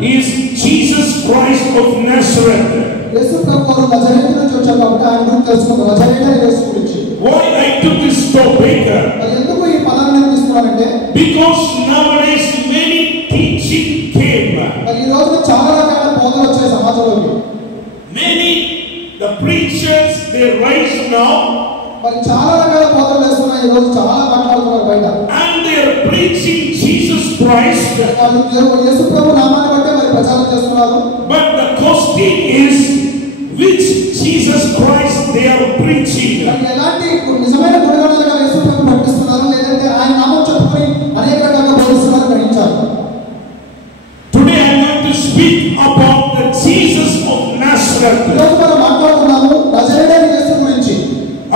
is Jesus Christ of Nazareth. యేసు ప్రభువు నజరేతు నుంచి వచ్చారు కాబట్టి ఆయన గురించి తెలుసుకుందాం. నజరేతు యేసు గురించి. Why I took this topic? ఎందుకు ఈ పదాన్ని తీసుకున్నానంటే because nowadays many teaching came. ఈ రోజు చాలా రకాల బోధనలు వచ్చాయి సమాజంలోకి. Many the preachers they rise now. మరి చాలా రకాల బోధనలు చేస్తున్నారు ఈ రోజు చాలా మాట్లాడుతున్నారు బయట. And they are preaching Jesus Christ. వాళ్ళు యేసు ప్రభు నామాన్ని బట్టి మరి ప్రచారం చేస్తున్నారు. But the question is which Jesus Christ they are preaching? ఎలాంటి నిజమైన గుణగణాలుగా యేసు ప్రభు ప్రకటిస్తున్నారు లేదంటే ఆయన నామం చెప్పుకొని అనేక రకాలుగా బోధిస్తున్నారు గ్రహించాలి. Today I am going to speak about the Jesus of Nazareth. ఈరోజు మనం మాట్లాడుతున్నాము నజరేతు యేసు గురించి.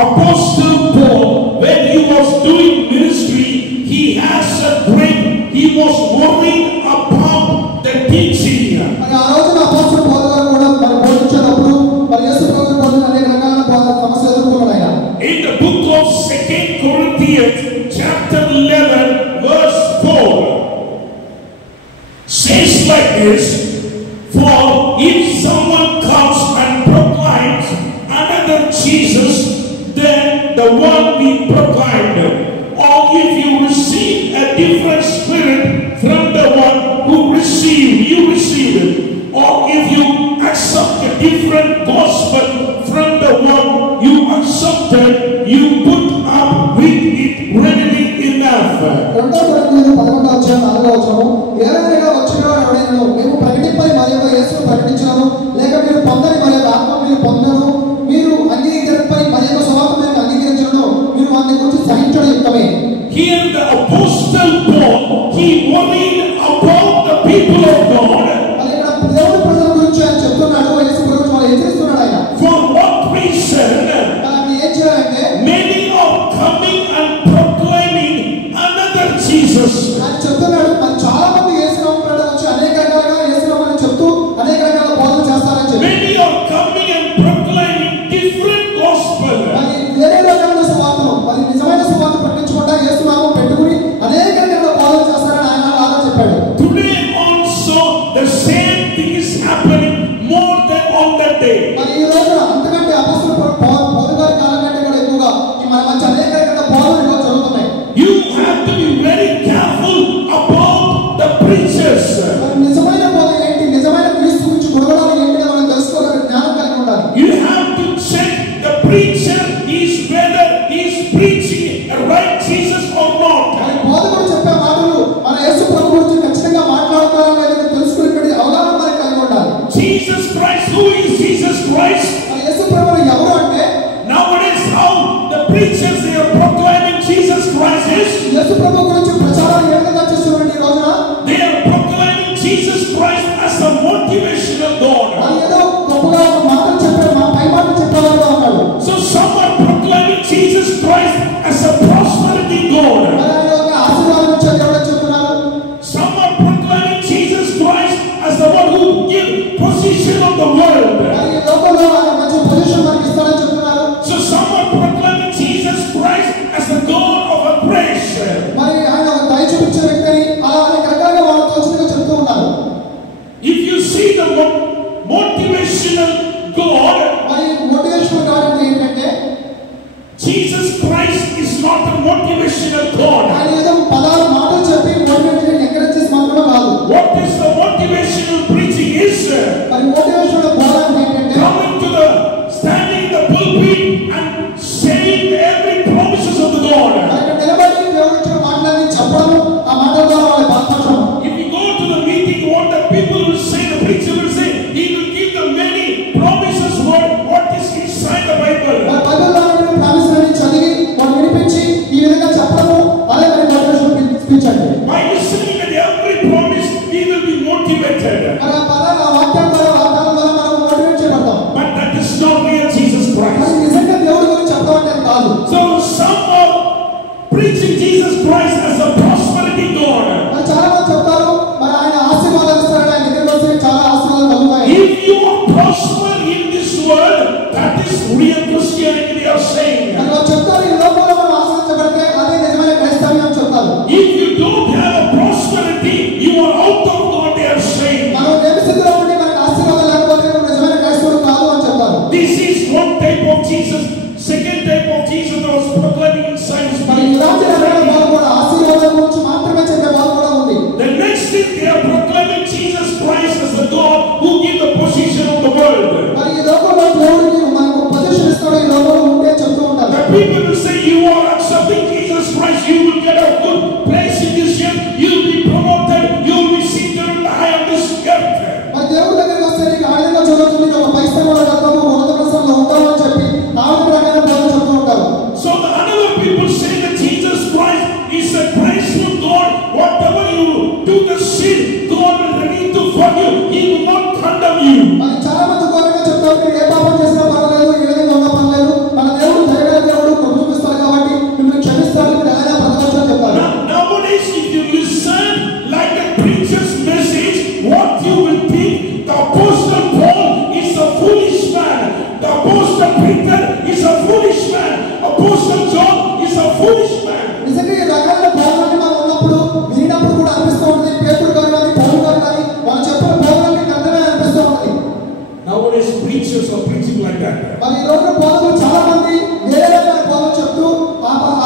Apostle Paul, when he was doing ministry, he was worried about the teaching. మరి ఆ రోజున అపోస్తలుడు పౌలు గారు కూడా మరి బోధించేటప్పుడు మరి యేసు ప్రభువు బోధన అనేక రకాల సమస్యలు ఎదుర్కొన్నాడు ఆయన. In the book of 2 Corinthians chapter 11 verse 4 says like this, for if someone comes and proclaims another Jesus than the one we proclaimed, or if you receive a different spirit from the one who you receive it, or if you accept a different gospel from the one you accepted, you put up with it readily enough. 2 కొరింథీయులు 11వ అధ్యాయం 4వ వచనం, ఏలైనా వచ్చేవాడు ఎవడైనను మేము ప్రకటింపని మరియొక యేసును ప్రకటించాము, లేక మీరు పొందని మరియొక ఆత్మ మీరు పొందను, మీరు అంగీకరింపని మరియొక స్వభావం మీరు అంగీకరించను, మీరు వారిని గురించి సహించడం యుక్తమే. Here the apostle Paul, he worried about the people of God. దేవుడి ప్రజల గురించి ఆయన చెప్తున్నాడు. యేసు ప్రభువు వాళ్ళు హెచ్చరిస్తున్నాడు ఆయన. For what reason? ఏం చేయాలంటే many are coming and proclaiming another Jesus. ఆయన చెప్తున్నాడు మరి చాలా మంది యేసు నామములో వచ్చి అనేక రకాలుగా యేసు నామమును చెప్తూ అనేక రకాల బోధన చేస్తారని చెప్పి. Many are coming and proclaiming different gospel. మరి వేరే రకాల సువార్తలు మరి నిజమైన సువార్త ప్రకటించకుండా యేసు నామం పెట్టుకుని అనేక రకాల బోధన చేస్తారని ఆయన అలా చెప్పాడు. Today also the same thing is happening more than on that day. మరి ఈ రోజు అంతకంటే అపోస్తలుడు పౌలు గారి కాలం కంటే కూడా ఎక్కువగా ఈ మన మధ్య అనేక రకాల బోధనలు జరుగుతున్నాయి. You have to be very careful about the preachers. నిజమైన బోధన ఏంటి, నిజమైన క్రీస్తు గురించి గుణగణాలు ఏంటి మనం తెలుసుకోవాలని జ్ఞానం కలిగి ఉండాలి. You have to check the preacher is whether he is preaching a right Jesus or not. మరి బోధకుడు చెప్పే మాటలు మన యేసు ప్రభు గురించి ఖచ్చితంగా మాట్లాడుతారా లేదని తెలుసుకునేటువంటి అవగాహన మనకు కలిగి ఉండాలి. Jesus Christ, who is Jesus Christ? మరి యేసు ప్రభు ఎవరు అంటే nowadays how the preachers they are proclaiming Jesus Christ is, యేసు ప్రభు గురించి ప్రచారం ఏ విధంగా చేస్తున్నారు ఈ రోజున? they are proclaiming Jesus Christ as a motivational God. మరి ఏదో గొప్పగా మాటలు చెప్పే పై మాటలు చెప్పేవారుగా ఉన్నాడు. So some are proclaiming Jesus Christ as a prosperity God. మరి ఆయన ఒక ఆశీర్వాదం ఇచ్చే దేవుడని చెప్తున్నారు. Some are proclaiming Jesus Christ as the one who gives position of the world. మరి ఈ లోకంలో ఆయన మంచి పొజిషన్ మనకి ఇస్తాడని చెప్తున్నారు. So some are proclaiming Jesus Christ they are proclaiming Jesus Christ as the God who gives the position of the world. మరి ఈ లోకంలో దేవుడికి మనకు పొజిషన్ ఇస్తాడు, ఈ లోకంలో ఉంటే చెప్తూ ఉంటారు. The people will say you are accepting Jesus Christ, you will get a good place in this earth, you will be promoted, you will be seated on the high of this earth. మరి దేవుడి దగ్గరికి వస్తే నీకు ఆనందంగా జరుగుతుంది, ఒక పైసా కూడా కడతాము, ఉన్నత ప్రదేశంలో ఉంటాము అని చెప్పి ఆవిడ ప్రకారం ప్రజలు చెప్తూ ఉంటారు. So the other people say that Jesus Christ is a graceful God. Whatever you do the sin, God will ready to forgive. He will not condemn you. మరి చాలా మంది ఘోరంగా చెప్తారు, మీరు ఏ పాపం చేసినా పర్వాలేదు, ఏ విధంగా ఉన్నా పర్వాలేదు, మన దేవుడు దయగల దేవుడు, కృప చూపిస్తాడు కాబట్టి మిమ్మల్ని క్షమిస్తాడు, మీరు ఎలాగైనా బ్రతకవచ్చు అని చెప్తారు. Nowadays, if you listen like the preacher's message, what you will think, the Apostle Paul is a foolish man. The Apostle Peter is a foolish man. Apostle John is a foolish man. నిజంగా ఈ రకాల బోధనలు మనం ఉన్నప్పుడు విన్నప్పుడు కూడా అనిపిస్తూ ఉంటుంది, పేతురు గారు కానీ పౌలు గారు కానీ వాళ్ళు చెప్పిన బోధనలకి అర్థమే అనిపిస్తూ ఉంటుంది. Nowadays, preachers are preaching like that. మరి ఈ రోజున బోధకులు చాలా మంది వేరే రకాల బోధనలు చెప్తూ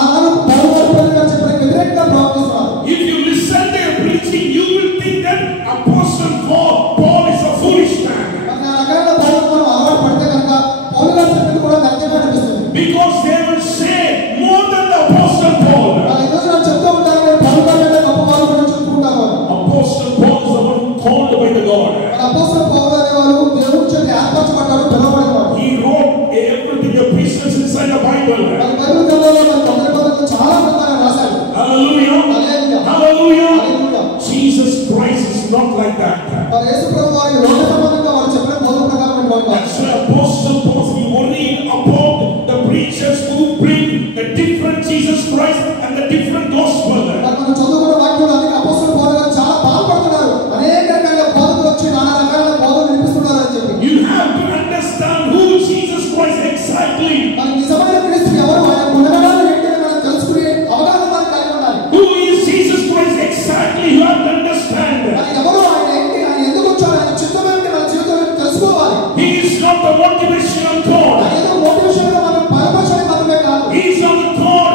ఆనాడు పౌలు గారు పేతురు గారు చెప్పిన వ్యతిరేకంగా ప్రవర్తిస్తున్నారు. If you listen to their preaching, you will think that Apostle Paul is a foolish man. మరి ఆ రకాల బోధనలు మనం అలవాటు పడితే కనుక పౌలు గారు చెప్పింది కూడా అర్థమే అనిపిస్తుంది. Because they will say more than the Apostle Paul. మరి ఈ రోజు నేను చెప్తూ ఉంటాను, పౌలు గారు అంటే గొప్ప వాళ్ళు కూడా చెప్తూ ఉంటాను. Apostle Paul is the one called by the God. మరి అపోస్తలుడు పౌలు అనేవారు దేవుడి చేత ఏర్పరచబడ్డాడు, పిలువబడినవాడు. He wrote everything, the pieces inside the Bible. మరి బైబిల్ గ్రంథంలో మన మొదటి పద్ధతులు చాలా గ్రంథాలు రాశాడు. Hallelujah. హల్లెలూయా. Hallelujah. హల్లెలూయా. Jesus Christ is not like that. మరి యేసు ప్రభువు వారి లోక సంబంధంగా వారు చెప్పిన బోధన ప్రకారం వాడు That's why Apostle Paul is worried about the preachers who bring the different Jesus Christ and the different gospel. మరి మనం చదువుకున్న వాక్యంలో అనేక అపోస్తలులు పౌలు గారు చాలా బాధపడుతున్నారు, అనేక రకాల బోధకులు వచ్చి నానా రకాల బోధనలు వినిపిస్తున్నారు అని చెప్పి. You have to understand who Jesus Christ exactly. మరి నిజమైన క్రీస్తు ఎవరు, ఆయన గుణగణాలు ఏంటని మనం తెలుసుకునే అవగాహన మనకు కలిగి ఉండాలి. Who is Jesus Christ exactly? You have to understand. మరి ఎవరు, ఆయన ఏంటి, ఆయన ఎందుకు వచ్చాడు, ఆయన చిత్తం ఏంటి మన జీవితంలో తెలుసుకోవాలి. He is not the motivational God. ఆయన ఏదో మోటివేషన్ గా మనం బలపరచని మాత్రమే కాదు. He is not the God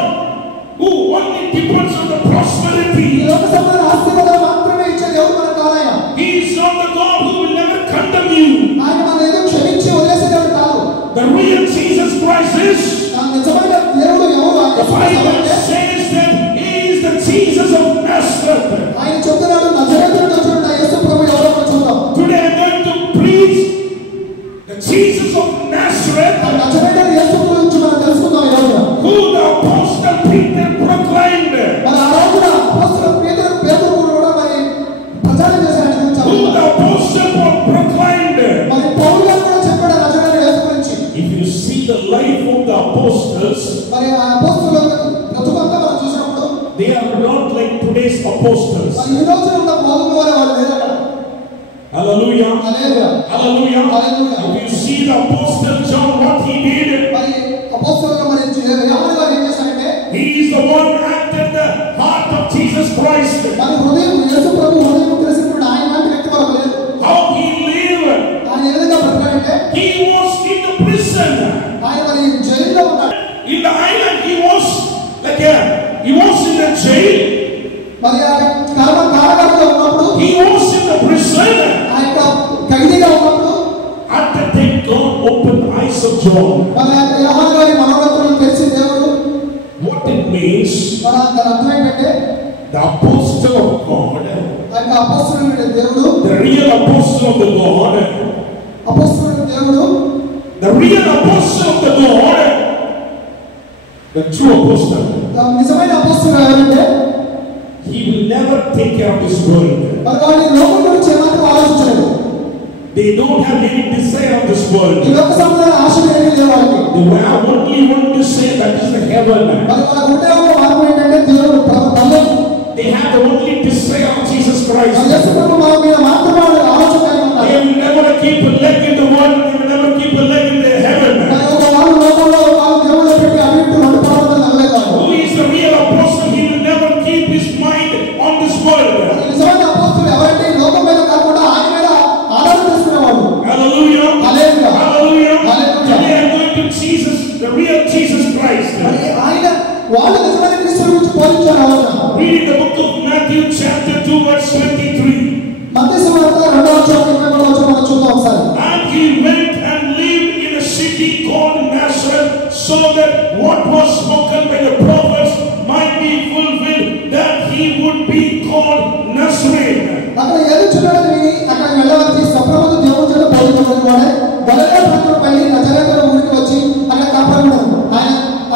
who only depends on the ఈ prosperity. లోక సంబంధ ఆశీర్వాదాలు మాత్రమే ఇచ్చే దేవుడు మనకు కాదు. ఆయన He is not the God who will never condemn you. ఆయన మనం ఏదో క్షమించి వదిలేసే దేవుడు కాదు. The real Jesus Christ is. ఆ నిజమైన దేవుడు ఎవరు, The Bible says that He is the Jesus of Nazareth. ఆయన చెప్తున్నాడు, నజరేతుడు చూడండి ఆ యేసు ప్రభు ఎవరో మనం చూద్దాం. Today I am going to preach the Jesus of Nazareth, ఆ నజరేతుడు యేసు గురించి మనం తెలుసుకుందాం ఈ రోజున. who the Apostle Peter proclaimed. మరి ఆ రోజున అపోస్తలుడు పేతురు కూడా మరి ప్రచారం చేశాడు గురించి. Who the Apostle Paul proclaimed. మరి పౌలు గారు కూడా చెప్పాడు ఆ నజరేతుడు యేసు గురించి. If you see the life of the apostles, మరి ఆ అపోస్తలుల బ్రతుకంతా మనం చూసినప్పుడు they are not like today's apostles. మరి ఈ రోజున ఉన్న బోధకుల వలె వాళ్ళు లేరు అక్కడ. Hallelujah. హల్లెలూయా. Hallelujah. Hallelujah. If you see the Apostle John, what he did, మరి అపోస్తలులు మరి యోహాను గారు ఏం చేశారంటే, he is the one after the heart of Jesus Christ. మరి హృదయం యేసు ప్రభు హృదయం తెలిసినప్పుడు ఆయన లాంటి వ్యక్తి మనకు లేదు. How he lived. ఆయన ఏ విధంగా బ్రతికాడంటే, He was in the prison. ఆయన మరి జైల్లో ఉన్నాడు. In the island, he was in the jail. మరి ఆ కారాగారంలో ఉన్నప్పుడు, He was in the prison. ఆ యొక్క ఖైదీగా ఉన్నప్పుడు At the time, God opened the eyes of John. మరి ఆ యోహాను గారి మనోనేత్రాలు తెరిచి దేవుడు, What it means, మరి దాని అర్థం ఏంటంటే, the apostle of God, ఆ యొక్క అపోస్తలుడైన దేవుడు, the real apostle of the God, అపోస్తలుడైన దేవుడు, the real apostle of the God, the true apostle, నిజమైన అపోస్తలుడు ఎవరంటే, he will never take care of this world. మరి వాళ్ళు ఈ లోకం గురించి ఏమాత్రం ఆలోచించలేదు. They don't have any desire of this ఈ world. లోక సంబంధమైన ఆశలు ఏమీ లేవు వాళ్ళకి. They have only one desire, that is the heaven. మరి వాళ్ళ ఉండే ఒక మార్గం ఏంటంటే దేవుడు పరలోకం. They have the only desire of Jesus Christ. మరి యేసు ప్రభు మన మీద మాత్రమే వాళ్ళ ఆలోచన కలిగి ఉన్నారు. They will never keep a leg in the world. They will never keep a leg in the heaven. మరి ఒక వాళ్ళు లోకంలో వాళ్ళు దేవుళ్ళు పెట్టి అవి ఇటు రెండు పర్వతాలు నడవలేదు. Who is the real apostle? He will never keep his mind on this world. నిజమైన అపోస్తలుడు ఎవరంటే ఈ లోకం మీద కాకుండా ఆయన మీద ఆధారం చేసుకునేవాడు. Hallelujah. హల్లెలూయా. Hallelujah. Hallelujah. Today I am going to Jesus, the real Jesus Christ. మరి ఆయన వాళ్ళు నిజమైన క్రీస్తు గురించి పోలించారు ఆలోచన. Read in the book of Matthew chapter 2 verse 23. చెప్తున్నాడని విని అక్కడికి వెళ్ళవచ్చి స్వప్నమందు దేవుని చేత బోధించబడిన వాడే గలిలయ ప్రాంతంలో వెళ్ళి నజరేతు ఊరికి వచ్చి అక్కడ కాపాడుకున్నాడు.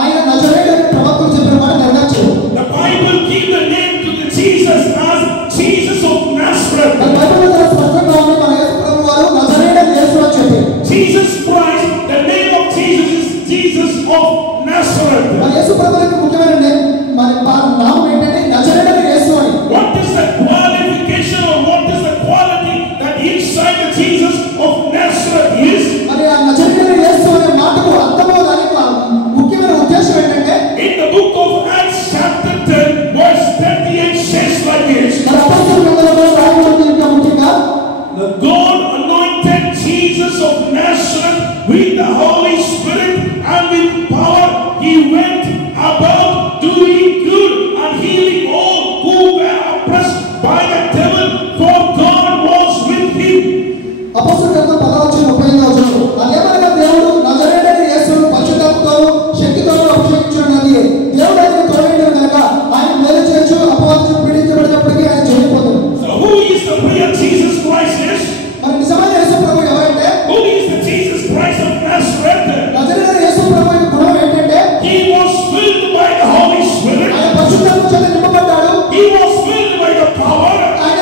ఆయన నజరేతు అని ప్రవక్తలు చెప్పిన మాట నెరవేర్చాడు. The Bible gives the name to the Jesus as Jesus of Nazareth. బైబిల్లో చాలా స్పష్టంగా ఉంది మన యేసు ప్రభువు వారు నజరేతు యేసు అని చెప్పి. Jesus Christ, the name of Jesus is Jesus of Nazareth. మన యేసు ప్రభువుకి ముఖ్యమైన నామం ఏంటంటే నజరేతు యేసు అని. What is the qualification or what is the quality that inside the Jesus of Nazareth is? మరి ఆ నజరేతు యేసు అనే మాటకు అర్థమో దానికి ముఖ్యమైన ఉద్దేశం ఏంటంటే In the book of Acts chapter 10 verse 38 says like this. మన అపోస్తలుల గ్రంథంలో రాయబడింది ఇంకా ముఖ్యంగా The God anointed Jesus of Nazareth with the Holy Spirit and with power. He went about doing good and healing all who were oppressed by the devil, for God was with him. అపోస్తలుల గ్రంథం 10:35 అదేమనగా దేవుడు నజరేతు యేసును పరిశుద్ధాత్మతోను శక్తితోను అభిషేకించుచున్నది. దేవుడు ఆయనకు తోడైన గనుక ఆయన మేలు చేయొచ్చు, అపవాదిని పీడించబడినప్పటికీ ఆయన జయపోతాడు. So who is the real Jesus Christ is? మరి నిజమైన యేసు ప్రభువు ఎవరంటే Who is the Jesus Christ of Nazareth? నజరేతు యేసు ప్రభువు యొక్క గుణం ఏంటంటే He was filled by the Holy Spirit. ఆయన పరిశుద్ధాత్మ చేత నింపబడ్డాడు. He was filled by the power. ఆయన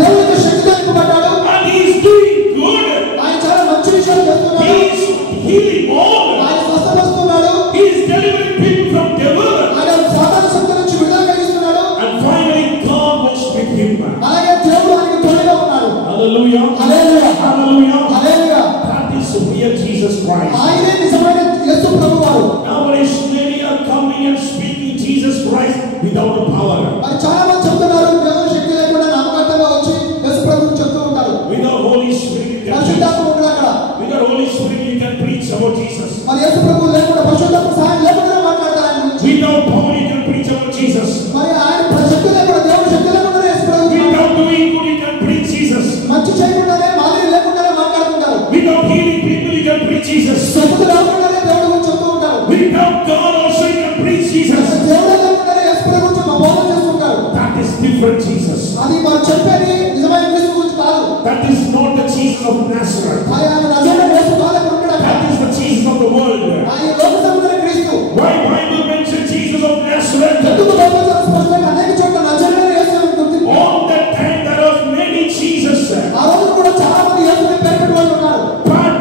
దేవుని యొక్క శక్తితో నింపబడ్డాడు. And he is doing good. ఆయన చాలా మంచి విషయాలు చేస్తున్నాడు. He is healing all. ఆయన స్వస్థపరుస్తున్నాడు. He is delivering people from devil. ఆయన సాతాను శక్తి నుంచి విడుదల కలిగిస్తున్నాడు. And finally God was with him. అలాగే దేవుడు ఆయనకు తోడుగా ఉన్నాడు. Hallelujah. హల్లెలూయా. Hallelujah. హల్లెలూయా. That is the real Jesus Christ. ఆయనే నిజమైన యేసు ప్రభువారు. Nowadays many are coming and speaking Jesus Christ without the power. మరి చాలా మంది చెప్తున్నారు దేవుని శక్తి లేకుండా నామకార్థంగా వచ్చి యేసు ప్రభువుని చెప్తూ ఉంటారు. Without Holy Spirit you can preach. పరిశుద్ధాత్మ ఉండదు అక్కడ. Without Holy Spirit you can preach about Jesus. మరి యేసు ప్రభువు లేకుండా పరిశుద్ధాత్మ సహాయం లేకుండా మాట్లాడతారు ఆయన గురించి. Without power you can preach about Jesus. మరి ఆయన శక్తి లేకుండా దేవుని శక్తి లేకుండా యేసు ప్రభువు Without doing good you can preach Jesus. మంచి చేయకుండానే మాదిరి లేకుండానే మాట్లాడుతుంటారు. Without healing people you can preach Jesus. శక్తి లేకుండానే దేవుడి గురించి చెప్తూ ఉంటారు. Without God also you can preach Jesus. దేవుడే లేకుండానే యేసు ప్రభు గురించి బోధన చేస్తుంటారు. That is different Jesus. అది మనం చెప్పేది నిజమైన యేసు గురించి కాదు. That is not the Jesus of Nazareth. ఆయన నజరేతు యేసు కాదు అక్కడ ఉంటాడు. That is the Jesus of the world. ఆయన లోక సంబంధమైన క్రీస్తు. Why Bible mentions Jesus of Nazareth? ఎందుకు బైబిల్ చాలా స్పష్టంగా అనేక చోట్ల నజరేతు యేసు అని గుర్తింపు. All that time there was many Jesus. ఆ రోజు కూడా చాలా మంది యేసుని పేరు పెట్టి వాళ్ళు ఉన్నారు. But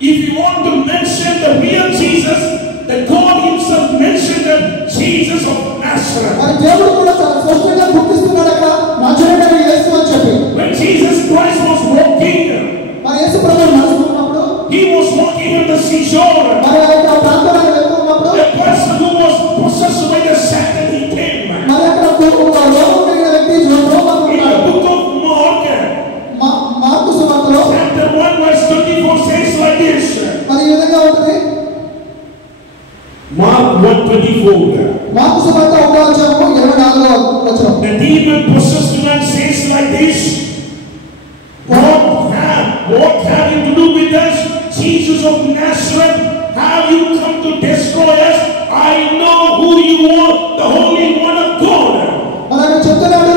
if you want to mention the real Jesus, the God himself mentioned that Jesus of Nazareth. మరి దేవుడు కూడా చాలా స్పష్టంగా గుర్తిస్తున్నాడు అక్కడ నజరేతు యేసు అని చెప్పి. When Jesus Christ was walking, మరి యేసు ప్రభువు నడుస్తున్నప్పుడు he was walking on the seashore. మరి ఆ యొక్క ప్రాంతానికి వెళ్తున్నప్పుడు A person who was possessed by the Satan, he came. మరి అక్కడ ఒక రోగం కలిగిన వ్యక్తి రోగం In the ఉన్నాడు. book of Mark, మార్కు సువార్తలో chapter 1 verse 24 says like this. మరి ఈ విధంగా ఉంటుంది. Mark 1:24. మార్కు సువార్త 1:24. The demon possessed man says like this. What have you to do with us, Jesus of Nazareth? Have you come to destroy us? I know who you are, the Holy One of God. మరి అక్కడ చెప్తున్నాడు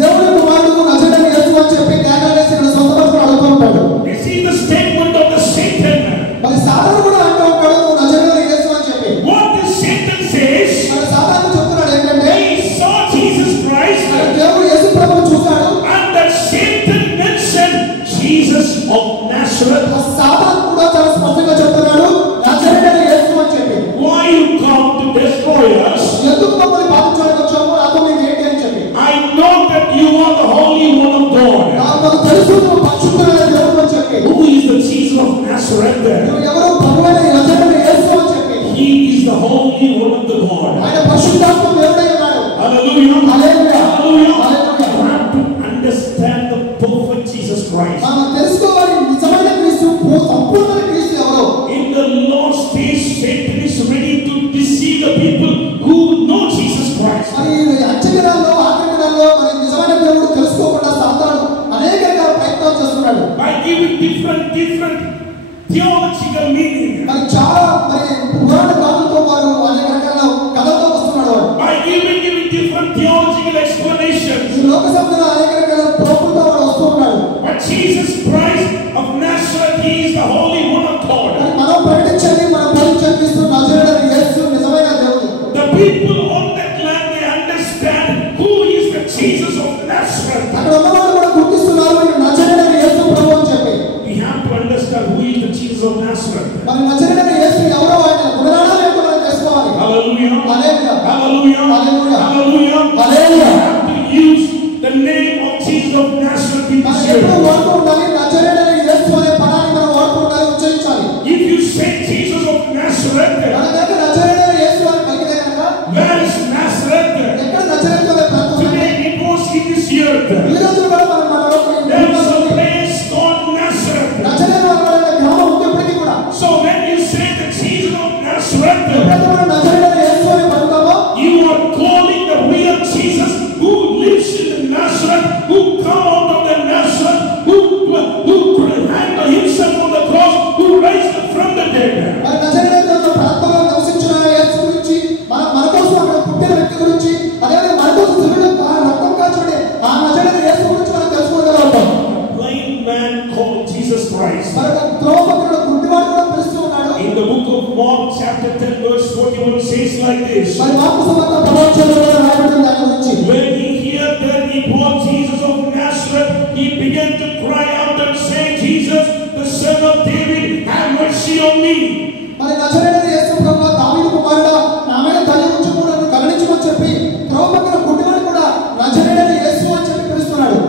దేవుని కుమారుడు నజరేతు యేసు అని చెప్పి కేకలేసి ఇక్కడ స్వస్థపరచమని అడుగుతూ ఉంటాడు. This is the statement of the Satan. మరి సాతాను కూడా అంటూ ఉంటాడు నజరేతు యేసు అని చెప్పి. What the Satan says, మరి సాతాను చెప్తున్నాడు ఏంటంటే he saw Jesus Christ, దేవుడు యేసు ప్రభువును చూశాడు. and that Satan mentioned Jesus of Nazareth. ఆ సాతాను కూడా చాలా స్పష్టంగా చెప్తున్నాడు నజరేతు యేసు అని చెప్పి. Why you come to destroy us? ఎందుకు మమ్మల్ని బాధించడానికి వచ్చావు, నాతో నీకు ఏంటి అని చెప్పి. I know that you are the Holy One of God. నాకు తెలుసు నువ్వు పరిశుద్ధమైన దేవుడు అని చెప్పి. Who is the Jesus of Nazareth? నువ్వు ఎవరు ప్రభువైన నజరేతు యేసు అని చెప్పి. He is the Holy One of the God. ఆయన పరిశుద్ధాత్మ దేవుడై ఉన్నాడు. Hallelujah. హల్లెలూయా. Hallelujah. హల్లెలూయా. You have to understand the perfect Jesus Christ. మనం తెలుసుకోవాలి నిజమైన క్రీస్తు సంపూర్ణ క్రీస్తు ఎవరో. In the last days, Satan is ready to deceive the people who know Jesus Christ. మరి అంత్యదినాల్లో ఆఖరి దినాల్లో మరి నిజమైన దేవుడు తెలుసుకోకుండా సాతాను అనేక రకాల ప్రయత్నాలు చేస్తున్నాడు. By giving different theological meaning. మరి చాలా మరి పురాణ కాలంతో వారు అనేక రకాల కథలతో వస్తున్నాడు. By giving different theological explanations. ఈ లోక సంబంధంలో అనేక రకాల Jesus of Nazareth. మరి నజరేయుడైన యేసు ఎవరో ఆయన గుణగణాలు ఏంటో మనం తెలుసుకోవాలి. Hallelujah. హల్లెలూయా. Hallelujah. Hallelujah. Hallelujah. Hallelujah. You have to use the name of Jesus of Nazareth in this మనం ఎప్పుడు year. వాడుతూ ఉండాలి, నజరేయుడైన యేసు అనే పదాన్ని మనం వాడుతూ ఉండాలి, ఉచ్చరించాలి. If you say Jesus of Nazareth, మన దగ్గర నజరేయుడైన యేసు అని పలికితే కనుక where is Nazareth? ఎక్కడ నజరేతు అనే ప్రాంతం ఉంది? Today it was in this earth. ఈ రోజు కూడా మనలో There is a place called Nazareth. నజరేతు అనే గ్రామం ఉంది ఇప్పటికీ కూడా. So when you say the Jesus of Nazareth, ఎప్పుడైతే మనం నజరేయుడైన యేసు అని పలుకుతామో you are calling the real Jesus who lives in Nazareth, who come out of the Nazareth, who handled himself on the cross, who raised from the dead. మరి నజరేతు అనే ప్రాంతంలో నివసించిన యేసు గురించి, మన కోసం అక్కడ పుట్టిన వ్యక్తి గురించి, అదేవిధంగా మన కోసం శిలువలో రక్తం కాచుకునే ఆ నజరేయుడైన యేసు గురించి మనం తెలుసుకోగలుగుతాం. Blind man called Jesus Christ. మరి ఒక త్రోవపత్రుడు గుడ్డివాడు కూడా పిలుస్తూ ఉన్నాడు. In the book of Mark chapter 10 verse 41 says like this. మరి మార్కు సువార్త 10వ రాయబడిన దాని గురించి, When he heard that he brought Jesus of Nazareth, he began to cry out and say, Jesus, the son of David, have mercy on me. మరి నజరేయుడైన యేసు ప్రభువా, దావీదు కుమారుడా, నా మీద దయ ఉంచుము, నన్ను కరుణించుమని చెప్పి త్రోవపత్రుడు గుడ్డివాడు కూడా నజరేయుడైన యేసు అని చెప్పి పిలుస్తున్నాడు.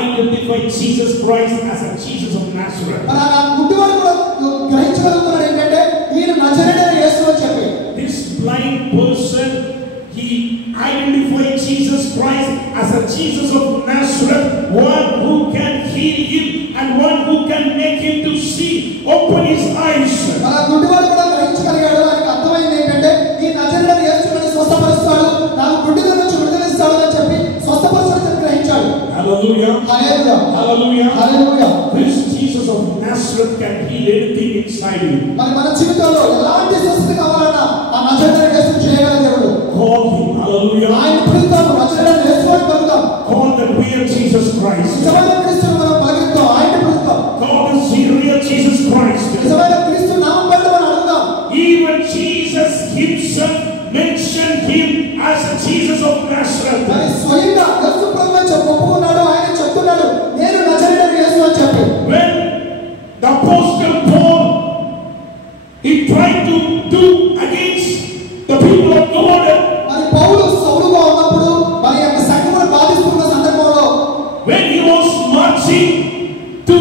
Identify Jesus Christ as a Jesus of Nazareth. మరి ఆ గుడ్డివాడు కూడా గ్రహించగలుగుతున్నాడు ఏంటంటే ఈయన నజరేయుడైన యేసు అని చెప్పి. This blind person, he identified Jesus Christ as a Jesus of Nazareth, one who can heal him and one who can make him to see, open his eyes. మరి ఆ గుడ్డివాడు కూడా గ్రహించగలిగాడు. ఆయనకు అర్థమైంది ఏంటంటే ఈ నజరేయుడైన యేసు నన్ను స్వస్థపరుస్తాడు, నాకు గుడ్డితనం నుంచి విడుదలిస్తాడు అని చెప్పి స్వస్థపరుస్తాడని గ్రహించాడు. Hallelujah. హల్లెలూయా. Hallelujah. హల్లెలూయా. This Jesus of Nazareth can heal anything inside you. మరి మన జీవితంలో ఎలాంటి స్వస్థత కావాలన్నా ఆ నజరేయుడైన యేసు చేయగల దేవుడు. Call him. Hallelujah. ఆయన పిలుస్తాము, నజరేయుడైన యేసు అని పలుకుతాం. Call the real Jesus Christ. నిజమైన క్రీస్తును మనం పలుకుతాం, ఆయన పిలుస్తాం. Call the real Jesus Christ. నిజమైన క్రీస్తు నామం బట్టి మనం అడుగుతాం. Even Jesus himself mentioned him as a Jesus of Nazareth. మరి స్వయంగా యేసు ప్రభువే ఒప్పుకున్నాడు, ఆయన చెప్తున్నాడు నేను నజరేయుడైన యేసు అని చెప్పి. When the apostle Paul, he tried to do against the people of God. మరి పౌలు సౌలుగా ఉన్నప్పుడు మరి యొక్క సంఘమును బాధిస్తున్న సందర్భంలో When he was marching to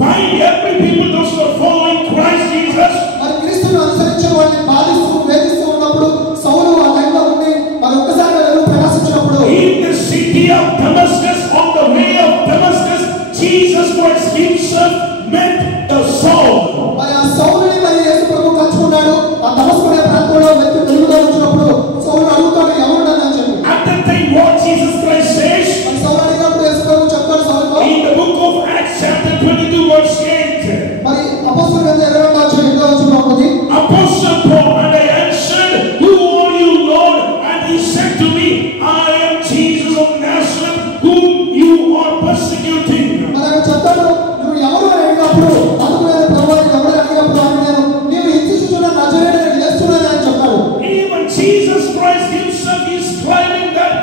bind every people those who are following Christ Jesus. మరి క్రీస్తును అనుసరించే వాళ్ళని బాధిస్తూ వేధిస్తూ ఉన్నప్పుడు సౌలు ఆ లైన్లో ఉండి మరి ఒక్కసారిగా ఎవరు ప్రకాశించినప్పుడు In the city of Damascus, on the way of Damascus, Jesus Christ himself met the Saul. మరి ఆ సౌలుని మరి యేసు ప్రభు కలుసుకున్నాడు. ఆ దమస్కు అనే ప్రాంతంలో వ్యక్తి వెలుగులో వచ్చినప్పుడు సౌలు అడుగుతాడు ఎవరు నన్ను అని చెప్పి. At that time what Jesus Christ says మరి సౌలు అడిగినప్పుడు యేసు ప్రభు చెప్తాడు సౌలుతో, in the book of Acts chapter 22 verse 8. మరి అపోస్తలుల గ్రంథం 22వ ఉంది. Apostle Paul, and I answered, who are you, Lord? And he said to me, I am Jesus of Nazareth, whom you are persecuting. మరి ఆయన చెప్తాడు, నువ్వు ఎవరు అని అడిగినప్పుడు అందుకు నేను ప్రభువుని ఎవరు అడిగినప్పుడు ఆయన నేను నీవు హింసించుచున్న నజరేయుడైన యేసుని అని చెప్పాడు. Even Jesus Christ himself is claiming that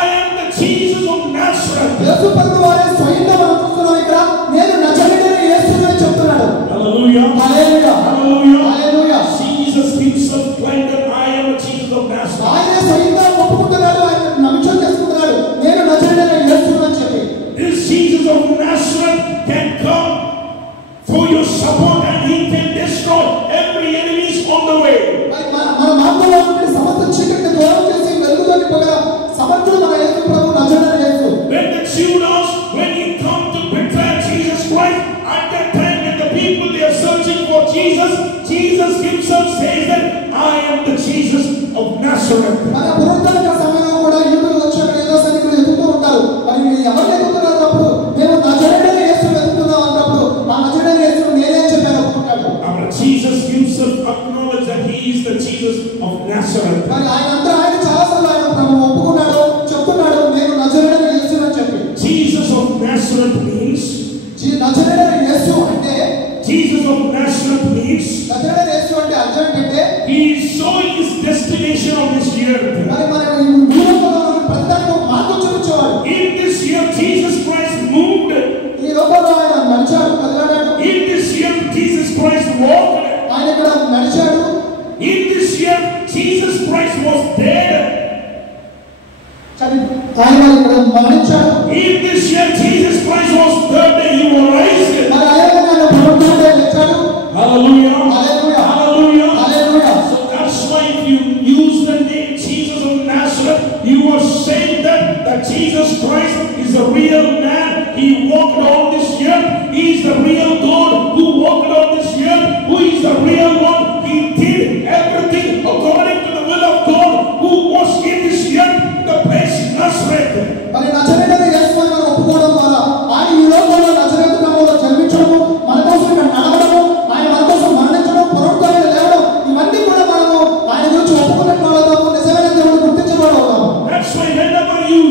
I am the Jesus of Nazareth. యేసు ప్రభువు వారే స్వయంగా మనం చూస్తున్నాం ఇక్కడ నేను నజరేయుడైన యేసుని అని చెప్తున్నాడు. Hallelujah. హల్లెలూయా. Hallelujah. హల్లెలూయా. Jesus himself claimed that I am the Jesus of Nazareth. ఆయన స్వయంగా ఒప్పుకుంటున్నాడు, ఆయన నమ్మకం చేసుకుంటున్నాడు నేను నజరేయుడైన యేసుని అని చెప్పి. This Jesus of Nazareth can come for your support and he can destroy every enemies on the way. మరి మన మార్గంలో ఉండే సమస్త చీకటిని దూరం చేసి వెలుగులోకి పోగల సమర్థుడు మన యేసు ప్రభు నజరేయుడైన యేసు. When the Judas, when he come to betray Jesus Christ, at that time when the people they are searching for Jesus, Jesus himself says that I am the Jesus of Nazareth. మన పునరుద్ధరణ సమయంలో కూడా యూదులు వచ్చాక ఏదో సైనికులు ఎదుగుతూ ఉంటారు. మరి ఎవరు ఎదుగుతున్నారు అన్నప్పుడు మేము నజరేయుడైన యేసు వెతుకుతున్నాం అన్నప్పుడు ఆ నజరేయుడైన యేసు నేనే చెప్పాను ఒప్పుకుంటాడు. Our Jesus himself acknowledged that he is the Jesus of Nazareth. మరి ఆయన చాలాసార్లు ఆయన ప్రభు ఒప్పుకున్నాడు, చెప్తున్నాడు నేను నజరేయుడైన యేసు అని చెప్పి. Jesus of Nazareth means నజరేయుడైన యేసు అంటే Jesus of Nazareth means నజరేయుడైన యేసు అంటే అర్థం ఏంటంటే he is showing his destination on this earth. మరి మనం ఈ భూలోకంలో ప్రతిదానికి ఒక మార్గం చూపించేవాడు. In this year Jesus Christ moved. ఈ లోకంలో ఆయన నడిచాడు, కదిలాడాడు. In this year Jesus Christ was dead, ఆయన ఇక్కడ మరణించాడు. if this year Jesus Christ was third day, he will rise. మరి ఆయన పునరుద్ధరణే లేచాడు. Hallelujah. Hallelujah. Hallelujah. Hallelujah. So that's why if you use the name Jesus of Nazareth, you are saying that Jesus Christ is a real man. He walked on this earth. He is the real God who walked on this earth. Who is the real one? He did everything according to the will of God, who was in this earth, the place Nazareth. మరి నజరేయుడైన యేసుని ఒప్పుకోవడం ద్వారా ఆయన ఈ లోకంలో నజరేతు గ్రామంలో జన్మించడం, మన కోసం ఇక్కడ నడవడం, ఆయన మన కోసం మరణించడం, పునరుద్ధరణ లేవడం, ఇవన్నీ కూడా మనము ఆయన గురించి ఒప్పుకున్నట్లు అవుతాము. నిజమైన దేవుడు గుర్తించబడతాము. That's why whenever you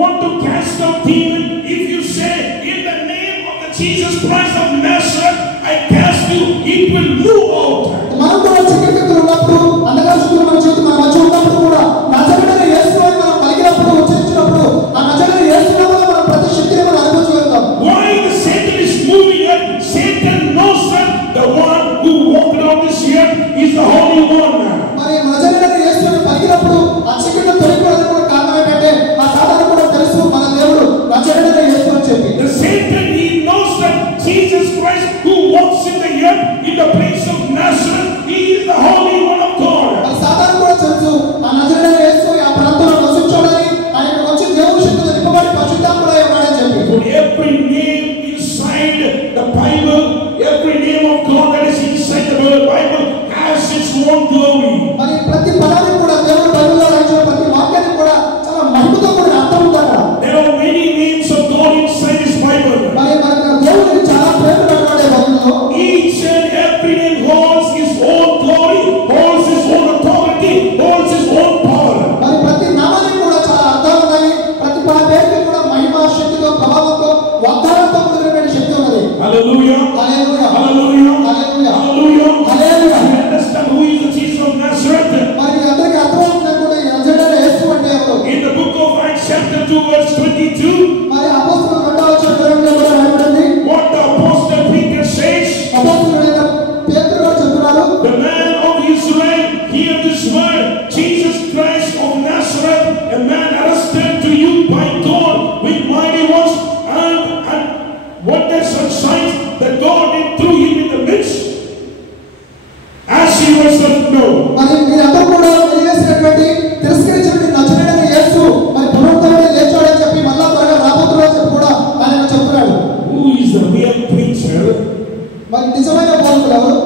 want to cast out demon, if you say in the name of the Jesus Christ of Nazareth, I cast you, it will move out. మనం కూడా చక్రవర్తులు ఉన్నప్పుడు, అంధకారస్తులు మన చేతి మన మధ్య ఉన్నప్పుడు కూడా నజరేయుడైన యేసుని మనం పలికినప్పుడు, ఉచ్చరించినప్పుడు ఆ నజరేయుడైన యేసు నామములో మనం ప్రతి శక్తిని మనం అనుభవించగలుగుతాం. Why the Satan is moving it? Satan knows that the one who walked on this earth is the Holy One. మరి నజరేయుడైన యేసుని పలికినప్పుడు ఆ చీకటిని తొలగిపోవడానికి కూడా కారణం ఏంటంటే ఆ సాతాను కూడా తెలుసు మన దేవుడు నజరేయుడైన యేసు అని చెప్పి. The Satan, he knows that Jesus Christ who walks in the earth in the place of Nazareth, he is the Holy One of God. మరి సాతాను కూడా తెలుసు ఆ నజరేయుడైన యేసు ఆ ప్రాంతంలో వసించాడని, ఆయన వచ్చి దేవుని శక్తితో నింపబడి పరిశుద్ధాత్ముడై ఉన్నాడని చెప్పి. For every name inside the Bible, every name of God that is inside the Bible has its own glory. మరి ప్రతి పదానికి కూడా దేవుడు బైబిల్లో రాయించిన ప్రతి వాక్యానికి కూడా చాలా మహిమతో కూడిన అర్థం ఉంది అక్కడ. There are many names of God inside this Bible. మరి మనకు దేవుడికి చాలా పేర్లు పెట్టబడే బైబిల్లో Each and every name holds his own glory, holds his own authority, holds his own power. మరి ప్రతి నామానికి కూడా చాలా అర్థాలు ఉన్నాయి. ప్రతి పేరుకి కూడా మహిమ, శక్తితో, ప్రభావంతో, వాగ్దానంతో కూడిన శక్తి ఉన్నది. Hallelujah. హల్లెలూయా. Hallelujah. హల్లెలూయా. Hallelujah. హల్లెలూయా. You understand who is the Jesus of Nazareth? మరి మీ అందరికీ అర్థమవుతుంది కూడా ఈ నజరేయుడైన యేసు అంటే ఎవరు? In the book of Acts chapter 2 verse 22, మరి అపోస్తలుల 2వ అధ్యాయంలో కూడా రాయబడింది. what the apostle Peter says, అపోస్తలుడైన పేతురు గారు చెప్తున్నారు, the man of Israel, hear this word, Jesus Christ of Nazareth, a man arrested to you by God with mighty works and wonders and signs that God did through him in the midst, as he was known. మరి మీరందరూ కూడా తెలియజేసినటువంటి తిరస్కరించిన నజరేయుడైన యేసు మరి పునరుద్ధరణే లేచాడని చెప్పి మళ్ళా త్వరగా రాబోతున్నాడని చెప్పి కూడా ఆయన చెప్తున్నాడు. Who is the real preacher? మరి నిజమైన బోధకుడు ఎవరు?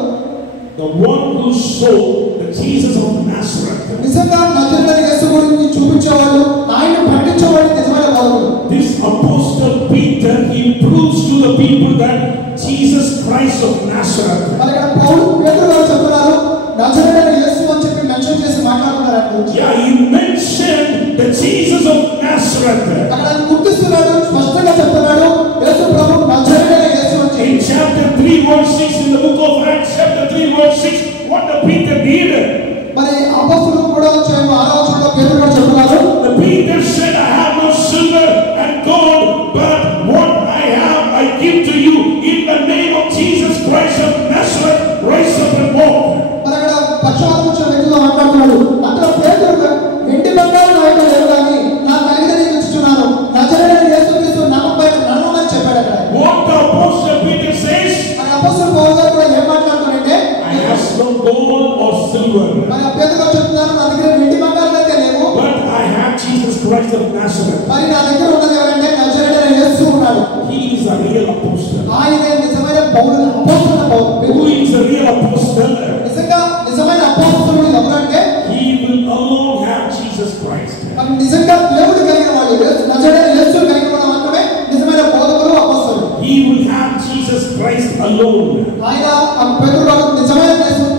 The one who saw the Jesus of Nazareth. నిజంగా నజరేయుడైన యేసు గురించి చూపించేవాడు, ఆయన ప్రకటించేవాడు నిజమైన బోధకుడు. This apostle Peter, he proves to the people that Jesus Christ of Nazareth. మరి ఇక్కడ పేతురు గారు చెప్తున్నారు నజరేయుడైన యేసు అని చెప్పి మెన్షన్ చేసి మాట్లాడుతున్నారు ఆయన గురించి. Yeah, he mentioned the Jesus of Nazareth. అక్కడ ఆయన గుర్తిస్తున్నాడు, స్పష్టంగా చెప్తున్నాడు యేసు ప్రభు నజరేయుడైన యేసు అని చెప్పి. In chapter 3 verse 6, in the book of Acts chapter 3 verse 6, what the Peter did? మరి అపోస్తలులు కూడా 6వ వచనంలో పేతురు గారు చెప్తున్నారు, The Peter said, I have no silver and gold, but what I have I give to you. In the name of Jesus Christ of Nazareth, rise up and walk. మరి అక్కడ పక్షవాతం వచ్చిన వ్యక్తితో మాట్లాడుతున్నాడు. అక్కడ పేతురు వెండి బంగారు నాయకులు లేవు కానీ నా కలిగిన నీకు ఇచ్చుచున్నాను, నజరేయుడైన యేసుక్రీస్తు నామముపై నడవమని చెప్పాడు అక్కడ. What the apostle Peter says, మరి అపోస్తలులు పౌలు గారు కూడా ఏం మాట్లాడుతున్నారంటే, I have no gold or silver, మరి ఆ పేతురు గారు చెప్తున్నారు నా దగ్గర వెండి బంగారు అయితే లేవు, but I have Jesus Christ of Nazareth. మరి నా దగ్గర ఉన్నది ఎవరంటే నజరేయుడైన యేసు ఉన్నాడు. He is a real apostle. ఆయనే నిజమైన పౌరుడు, అపోస్తలుల పౌరుడు. Who is a real apostle? నిజంగా నిజమైన అపోస్తలుడు ఎవరంటే He will alone have Jesus Christ. మరి నిజంగా దేవుడు కలిగిన వాళ్ళు, నజరేయుడైన యేసు కలిగిన వాళ్ళు మాత్రమే నిజమైన బోధకులు, అపోస్తలులు. He will have Jesus Christ alone. ఆయన ఆ పేతురు గారు నిజమైన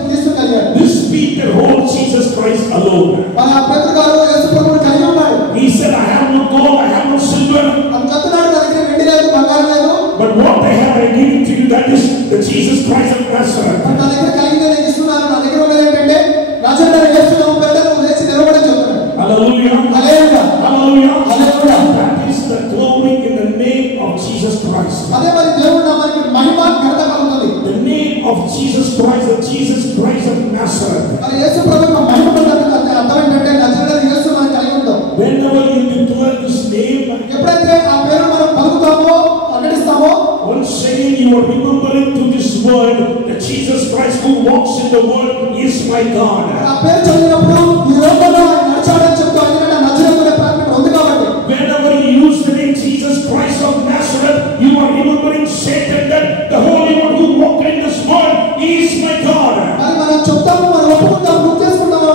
క్రీస్తు కలిగాడు. This Peter holds Jesus Christ alone. మరి ఆ పేతురు గారు యేసు ప్రభువుని కలిగి ఉన్నాడు. He said, I have no gold, I have no silver, అని చెప్తున్నాడు, నా దగ్గర వెండి లేదు, బంగారం లేదు, but what I have I give to you, that is the Jesus Christ of Nazareth. మరి నా దగ్గర కలిగిందే నేను ఇస్తున్నాను. నా దగ్గర ఉన్నది ఏంటంటే నజరేయుడైన యేసు నామమున పేరిట నువ్వు లేచి నిలబడని చెప్తున్నాడు. Hallelujah. హల్లెలూయా. Hallelujah. హల్లెలూయా. That is the glory in the name of Jesus Christ. అదే మరి దేవుడి నామానికి మహిమ ఘనత కలుగుతుంది. The name of Jesus Christ, the Jesus Christ of Nazareth. మరి యేసు ప్రభువుకు మహిమ కలుగుతుంది. దాని అర్థం ఏంటంటే నజరేయుడైన యేసు మనం కలిగి ఉంటాం. Whenever you declare this name, ఎప్పుడైతే ఆ పేరు మనం పలుకుతామో ప్రకటిస్తామో, once again you are remembering to this word that Jesus Christ who walks in the world is my God. ఆ పేరు చదివినప్పుడు ఈ లోకంలో ఆయన నడిచాడని చెప్తాం. ఎందుకంటే నజరేయుడు ప్రార్థన ఇక్కడ ఉంది కాబట్టి. Whenever you use the name Jesus Christ of Nazareth, you are remembering Satan that the Holy One who walked in this world is my God. మరి మనం చెప్తాము, మనం ఒప్పుకుంటాం, గుర్తు చేసుకుంటాము,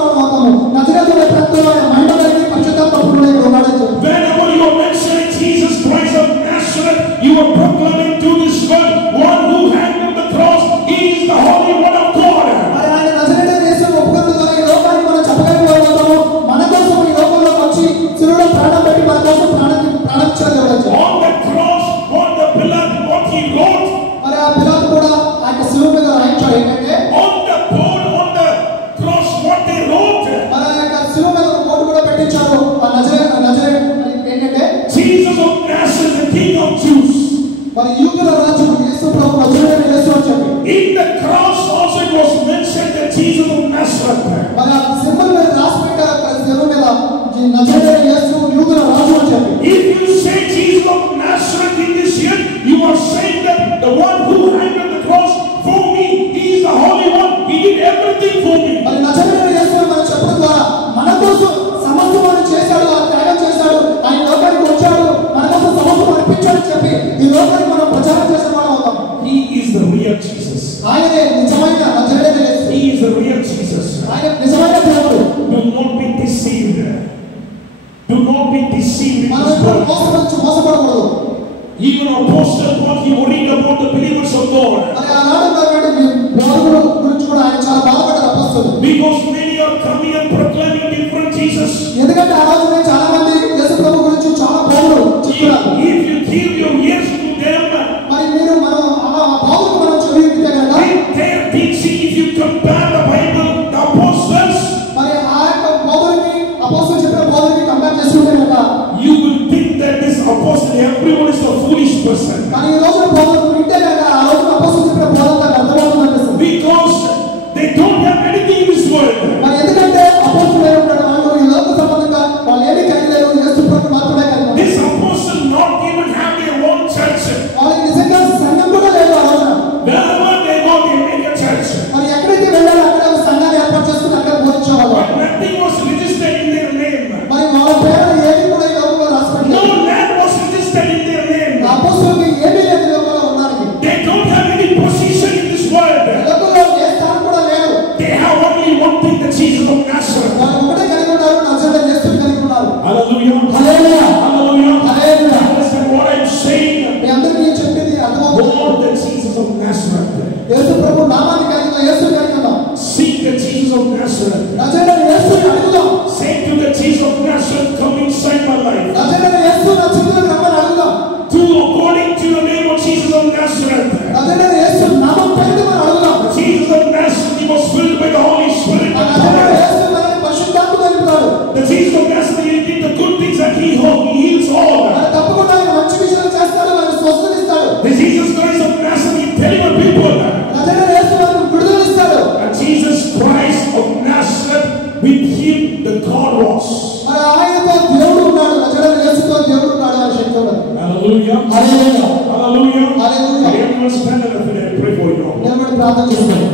నజరేయుడు ప్రార్థన ఆయన మహిమలోని పరిశుద్ధాత్మలో ఇక్కడ ఉన్నాడని చెప్పి. Whenever you are mentioning Jesus Christ of Nazareth, you are proclaiming to this world one who hanged on the cross is the Holy One of God. మరి ఆయన నజరేయుడైన యేసును ఒప్పుకున్నందుకు ఈ లోకానికి మనం చెప్పగలిగిపోతాము. మన కోసం ఈ లోకంలోకి వచ్చి శిలువలో ప్రాణం పెట్టి మన కోసం ప్రాణం ఇచ్చాడు దేవుడు. On the cross, on the pillar, what he wrote. మరి ఆ పిలాతు కూడా ఆయన శిలువ మీద రాయించాడు ఏంటంటే, On the board, on the cross, what they wrote. మరి ఆ యొక్క శిలువ మీద ఒక బోర్డు కూడా పెట్టించారు. ఆ నజరేయుడు ఏంటంటే Jesus of Nazareth, the King of Jews. మరి యూదుల రాజు యేసు ప్రభు నజరేయుడైన యేసు అని చెప్పి. In the cross also it was mentioned that Jesus of Nazareth. మరి ఆ సింబల్ మీద రాసి పెట్టారు శిలువ మీద నజరేయుడైన యేసు యూదుల రాజు అని చెప్పి. If you say Jesus of Nazareth in this year, you are saying that the one who hanged on the cross for me, he is the Holy One. He did everything for me. మరి నజరేయుడైన యేసు మనం చెప్పడం ద్వారా మన కోసం సమస్తము చేశాడు, ఆ త్యాగం చేశాడు, ఆయన లోకానికి వచ్చాడు, మన కోసం సమస్తము అర్పించాడని చెప్పి ఈ లోకానికి మనం ప్రచారం చేసే వాళ్ళం అవుతాం. He is the real Jesus. ఆయనే నిజమైన నజరేయుడైన యేసు. He is the real Jesus. ఆయన నిజమైన దేవుడు. Do not be deceived. Do not be deceived in మనం this ఎప్పుడు world. మోసపడకూడదు. Even Apostle Paul, he worried about the believers of God. మరి ఆనాడు ఉన్నటువంటి బోధకుల గురించి కూడా ఆయన చాలా బాధపడ్డారు అపోస్తలులు. Because many are coming and proclaiming different Jesus. ఎందుకంటే ఆ రోజునే చాలా మంది యేసు ప్రభు గురించి చాలా బోధలు చెప్తున్నారు. If you give your ears to them, మరి మీరు మనం ఆ బోధకు మనం చెవిస్తే కనుక their teaching, if you compare the Bible, the apostles, మరి ఆ యొక్క బోధనకి అపోస్తలులు చెప్పిన బోధనకి కంపేర్ చేసుకుంటే కనుక you will think that this apostle, everyone is a foolish person. కానీ ఈ రోజున బోధన వింటే కనుక ఆ రోజున అపోస్తలులు చెప్పిన బోధన అర్థమవుతుంది అనిపిస్తుంది. Because they don't have anything in this world. మరి ఎందుకంటే అపోస్తలులు ఏమంటారు, వాళ్ళు ఈ లోక సంబంధంగా వాళ్ళు ఏమీ కలిగి లేరు, యేసు ప్రభు మాత్రమే కలిగి ఉన్నారు. This apostle not even have their own church. వాళ్ళకి నిజంగా సంఘం కూడా లేదు ఆ రోజున. Wherever they go, they make a church. మరి ఎక్కడికి వెళ్ళాలి అక్కడ ఒక సంఘాన్ని ఏర్పాటు చేసుకుని అక్కడ బోధించేవాళ్ళు. But nothing was registered in their name. మరి వాళ్ళ పేరు ఏది కూడా ఈ లోకంలో No రాసిపెట్టలేదు. land was registered in their name. అపోస్తలులకి ఏమీ లేదు ఈ లోకంలో ఉన్నానికి. They don't have any position in this world. ఈ లోకంలో ఏ స్థానం కూడా లేదు. They have only one thing, the Jesus of Nazareth. వాళ్ళు ఒకటే కలిగి ఉన్నారు, నజరేయుడైన యేసుని కలిగి ఉన్నారు. Hallelujah. హల్లెలూయా. Hallelujah. హల్లెలూయా. Listen what I'm saying. మీ అందరికీ చెప్పేది అర్థమవుతుంది. Lord, the Jesus of Nazareth. యేసు ప్రభు నామాన్ని కలిగి ఉన్న యేసుని కలిగి ఉన్నాం. Seek the Jesus of Nazareth. నజరేయుడైన యేసుని అడుగుదాం. Say to the Jesus of Nazareth, come inside my life. నజరేయుడైన యేసు నా జీవితంలోకి రమ్మని అడుగుదాం. Do according to the name of Jesus of Nazareth. నజరేయుడైన యేసు నామం పేరిట మనం అడుగుదాం. Jesus of Nazareth, he was filled by the Holy Spirit. ఆ నజరేయుడైన యేసు మనల్ని పరిశుద్ధాత్మతో నింపుతాడు. The Jesus of Nazareth, he did the good things and he heals all. ఆయన తప్పకుండా ఆయన మంచి విషయాలు చేస్తాడు, ఆయన స్వస్థతనిస్తాడు. The Jesus Christ of Nazareth, he delivered people. నజరేయుడైన యేసు మనకు విడుదలనిస్తాడు. And Jesus Christ of Nazareth, with him the God was. మరి ఆయనతో దేవుడు ఉన్నాడు, నజరేయుడైన యేసుతో దేవుడు ఉన్నాడు అని చెప్తున్నాడు. Hallelujah. హల్లెలూయా. Hallelujah. Hallelujah. Everyone stand up and I pray for you. నిలబడి ప్రార్థన చేస్తాను.